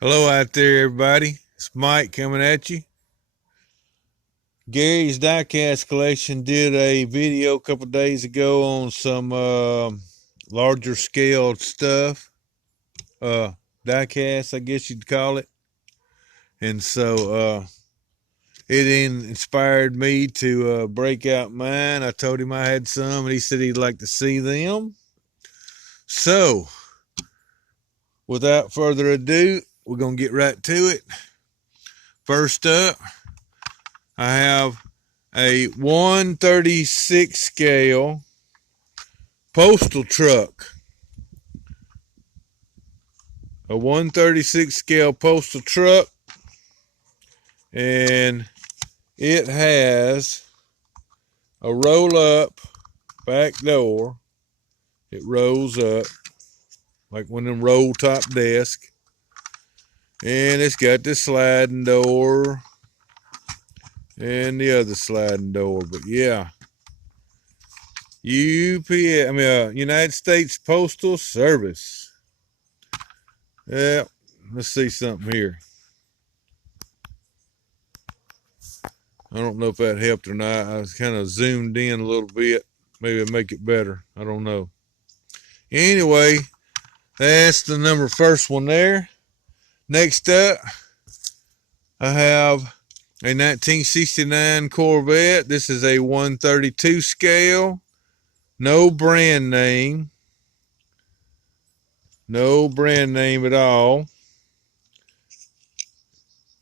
Hello out there, everybody. It's Mike coming at you. Gary's Diecast collection did a video a couple days ago on some larger scale stuff. Diecast, I guess you'd call it. And so it inspired me to break out mine. I told him I had some, and he said he'd like to see them. So, without further ado, we're going to get right to it. First up, I have a 136 scale postal truck. A 136 scale postal truck. And it has a roll up back door. It rolls up like one of them roll top desk. And it's got the sliding door and the other sliding door. But yeah, United States Postal Service. Yeah, let's see something here. I don't know if that helped or not. I was kind of zoomed in a little bit. Maybe it'll make it better. I don't know. Anyway, that's the first one there. Next up, I have a 1969 Corvette. This is a 132 scale. No brand name. No brand name at all.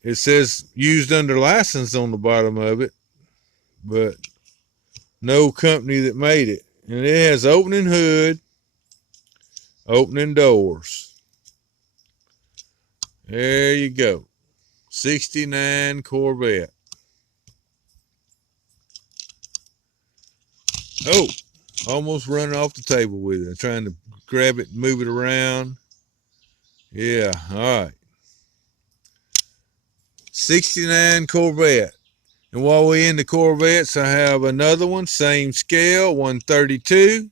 It says used under license on the bottom of it, but no company that made it. And it has opening hood, opening doors. There you go. 69 Corvette. Oh, almost running off the table with it. I'm trying to grab it and move it around. Yeah, all right. 69 Corvette. And while we're in the Corvettes, I have another one, same scale, 132.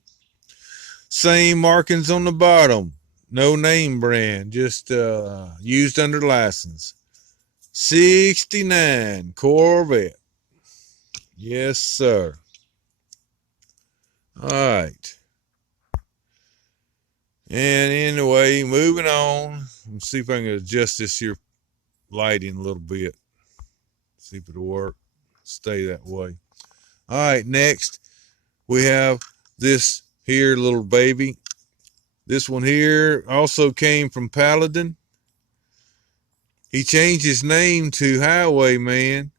Same markings on the bottom. No name brand, just used under license. 69 Corvette. Yes, sir. All right. And anyway, moving on. Let's see if I can adjust this here lighting a little bit. See if it'll work. Stay that way. All right, next we have this here little baby. This one here also came from Paladin. He changed his name to Highwayman,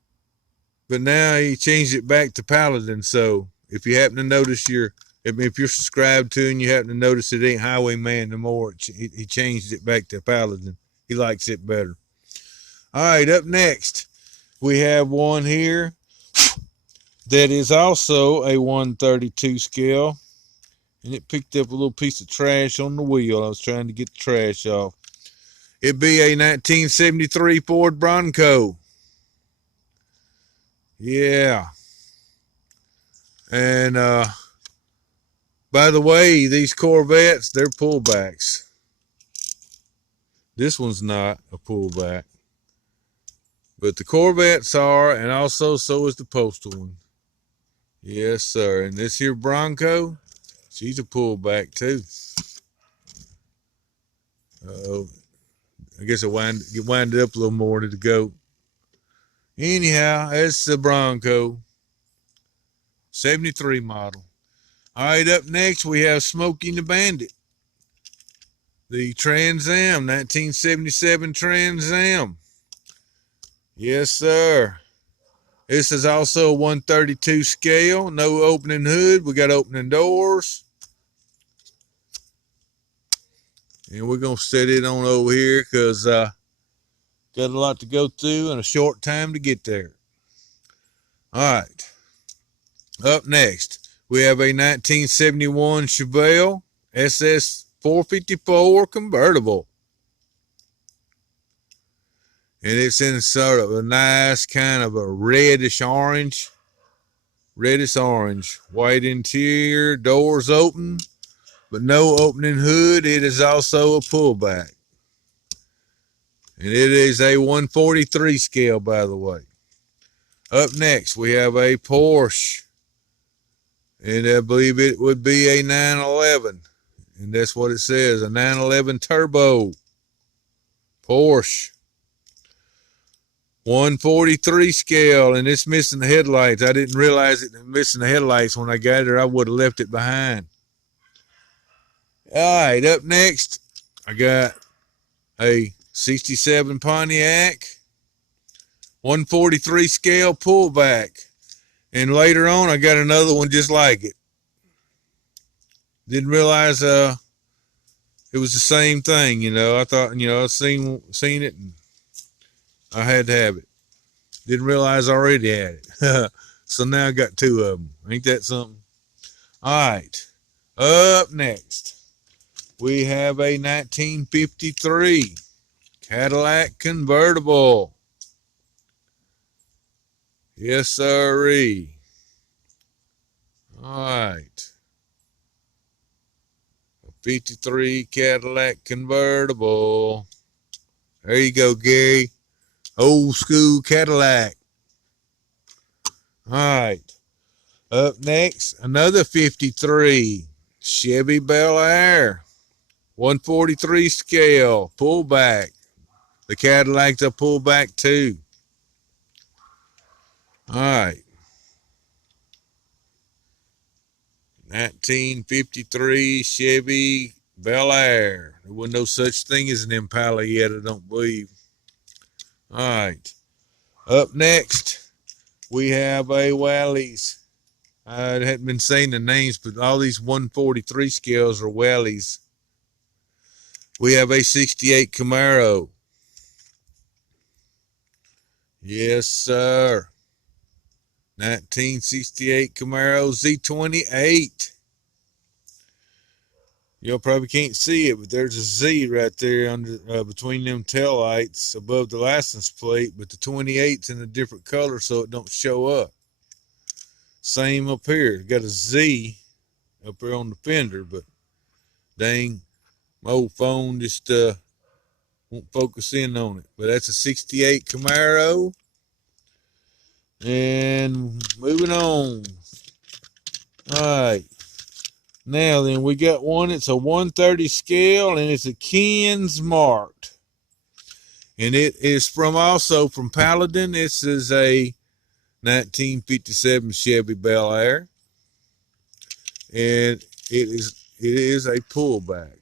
but now he changed it back to Paladin. So if you happen to notice if you're subscribed to and you happen to notice it ain't Highwayman no more, he changed it back to Paladin. He likes it better. All right, up next, we have one here that is also a 132 scale. And it picked up a little piece of trash on the wheel. I was trying to get the trash off. It'd be a 1973 Ford Bronco. Yeah. And by the way, these Corvettes, they're pullbacks. This one's not a pullback. But the Corvettes are, and also so is the postal one. Yes, sir. And this here Bronco, she's a pullback too. Uh-oh. I guess it winded up a little more to go. Anyhow, it's the Bronco. 73 model. All right, up next we have Smokey and the Bandit. The Trans Am, 1977 Trans Am. Yes, sir. This is also a 132 scale. No opening hood. We got opening doors. And we're going to set it on over here because got a lot to go through and a short time to get there. All right. Up next, we have a 1971 Chevelle SS 454 convertible. And it's in sort of a nice kind of a reddish orange. White interior, doors open, but no opening hood. It is also a pullback. And And it is a 143 scale, by the way. Up next, we have a Porsche. And I believe it would be a 911. And that's what it says, a 911 Turbo. Porsche. 143 scale, and it's missing the headlights. I didn't realize it was missing the headlights when I got it, or I would have left it behind. All right, up next, I got a 67 Pontiac, 143 scale pullback. And later on, I got another one just like it. Didn't realize it was the same thing, you know. I thought, you know, I've seen it, and I had to have it. Didn't realize I already had it. So now I got two of them. Ain't that something? All right. Up next, we have a 1953 Cadillac convertible. Yes, sirree. All right. A 53 Cadillac convertible. There you go, Gary. Old school Cadillac. All right. Up next, another 53 Chevy Bel Air. 143 scale, pullback. The Cadillac's a pullback too. All right. 1953 Chevy Bel Air. There wasn't no such thing as an Impala yet, I don't believe. All right. Up next, we have a Wallace. I hadn't been saying the names, but all these 143 scales are Wallace. We have a 68 Camaro. Yes, sir. 1968 Camaro Z28. You probably can't see it, but there's a Z right there under between them tail lights above the license plate, but the 28's in a different color so it don't show up. Same up here. Got a Z up here on the fender, but dang, my old phone just won't focus in on it. But that's a 68 Camaro. And moving on. All right. Now then, we got one. It's a 130 scale, and it's a Ken's marked. And it is also from Paladin. This is a 1957 Chevy Bel Air. And it is a pullback.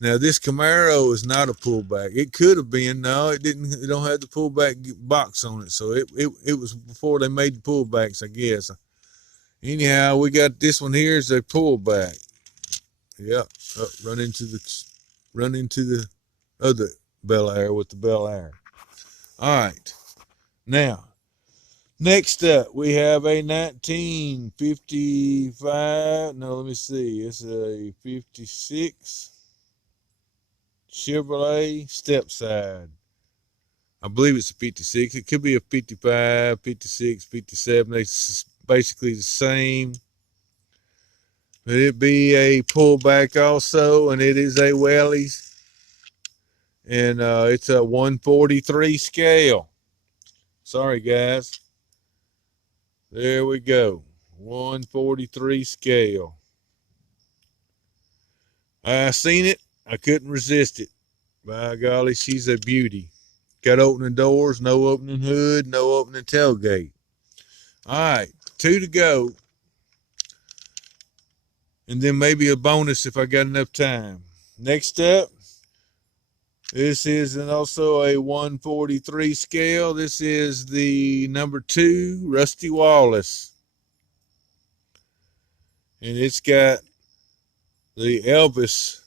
Now, this Camaro is not a pullback. It could have been. No, it didn't. It don't have the pullback box on it. So it was before they made the pullbacks, I guess. Anyhow, we got this one here is a pullback. Yep. Run into the other Bel Air with the Bel Air. All right. Now, next up, we have a 1955. No, let me see. It's a 56. Chevrolet Stepside. I believe it's a 56. It could be a 55, 56, 57. It's basically the same. But it'd be a pullback also, and it is a Willys. And it's a 143 scale. Sorry, guys. There we go. 143 scale. I seen it. I couldn't resist it. By golly, she's a beauty. Got opening doors, no opening hood, no opening tailgate. All right, 2 to go. And then maybe a bonus if I got enough time. Next up, this is also a 143 scale. This is the number 2 Rusty Wallace. And it's got the Elvis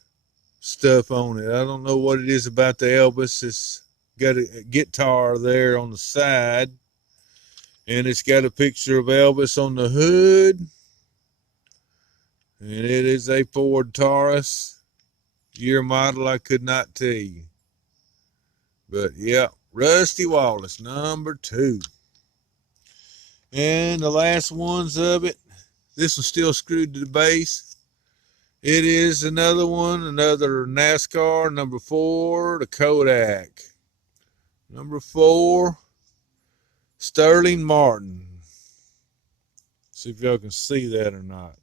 stuff on it. I don't know what it is about the Elvis. It's got a guitar there on the side, and it's got a picture of Elvis on the hood, and it is a Ford Taurus. Year model I could not tell you, but yeah, Rusty Wallace number 2. And the last ones of it, this one's still screwed to the base. It is another one, another NASCAR, number 4, the Kodak. Number 4, Sterling Martin. See if y'all can see that or not.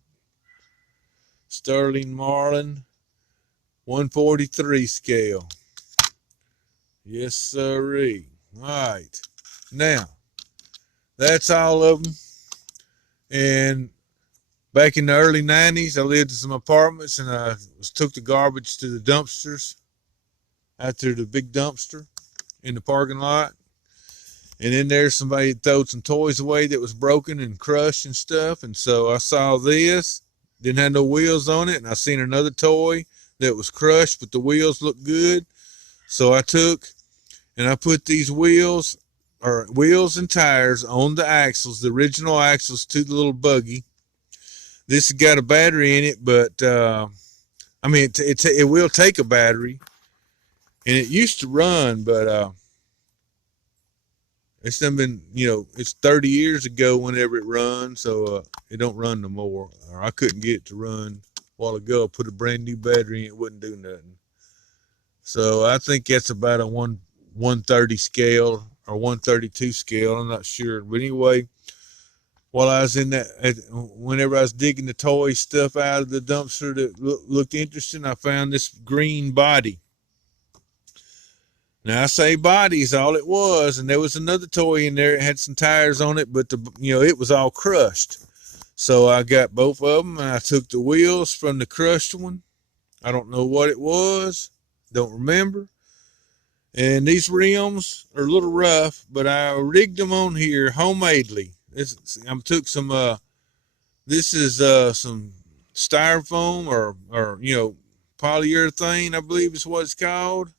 Sterling Martin, 143 scale. Yes, sirree. All right. Now, that's all of them. And back in the early 90s, I lived in some apartments, and I took the garbage to the dumpsters out to the big dumpster in the parking lot. And in there, somebody had thrown some toys away that was broken and crushed and stuff. And so I saw this, didn't have no wheels on it, and I seen another toy that was crushed, but the wheels looked good. So I took and I put these wheels and tires on the axles, the original axles to the little buggy. This has got a battery in it, but I mean, it will take a battery, and it used to run, but it's been, it's 30 years ago whenever it runs, so it don't run no more. Or I couldn't get it to run a while ago. I put a brand new battery in, it wouldn't do nothing. So I think that's about a 130 scale or 132 scale. I'm not sure, but anyway, while I was in that, whenever I was digging the toy stuff out of the dumpster that looked interesting, I found this green body. Now I say body is all it was, and there was another toy in there. It had some tires on it, but it was all crushed. So I got both of them, and I took the wheels from the crushed one. I don't know what it was, don't remember. And these rims are a little rough, but I rigged them on here homemadely. I took some. This is some styrofoam or polyurethane, I believe is what it's called.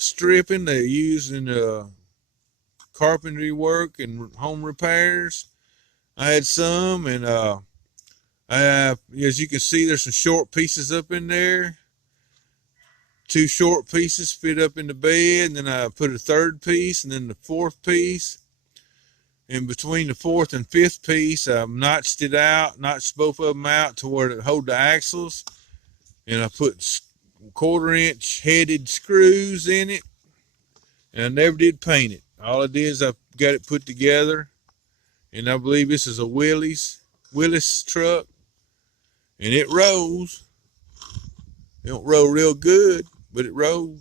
Stripping they use in carpentry work and home repairs. I had some, and I have, as you can see, there's some short pieces up in there. 2 short pieces fit up in the bed, and then I put a third piece, and then the fourth piece. And between the fourth and fifth piece, I notched both of them out to where it hold the axles, and I put 1/4-inch headed screws in it, and I never did paint it. All I did is I got it put together, and I believe this is a Willys truck, and it rolls. It don't roll real good, but it rolls.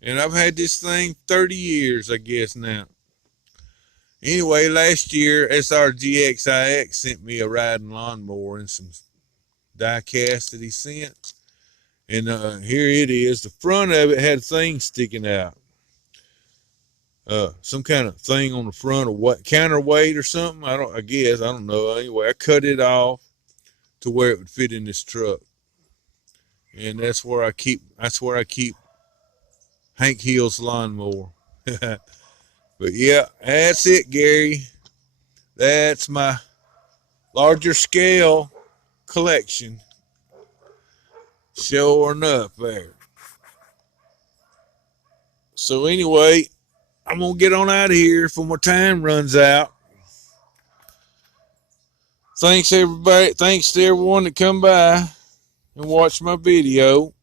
And I've had this thing 30 years, I guess, now. Anyway, last year, SRGXIX sent me a riding lawnmower and some Diecast that he sent. And here it is. The front of it had things sticking out. Some kind of thing on the front, or what, counterweight or something. I don't know. Anyway, I cut it off to where it would fit in this truck. And that's where I keep Hank Hill's lawnmower. But yeah, that's it, Gary. That's my larger scale collection. Sure enough there. So anyway, I'm going to get on out of here before my time runs out. Thanks everybody. Thanks to everyone that come by and watch my video.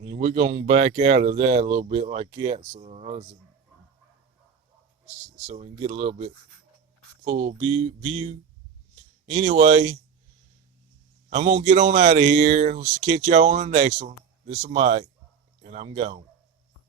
And we're going to back out of that a little bit like that. So we can get a little bit full view. Anyway, I'm going to get on out of here. We'll catch y'all on the next one. This is Mike, and I'm gone.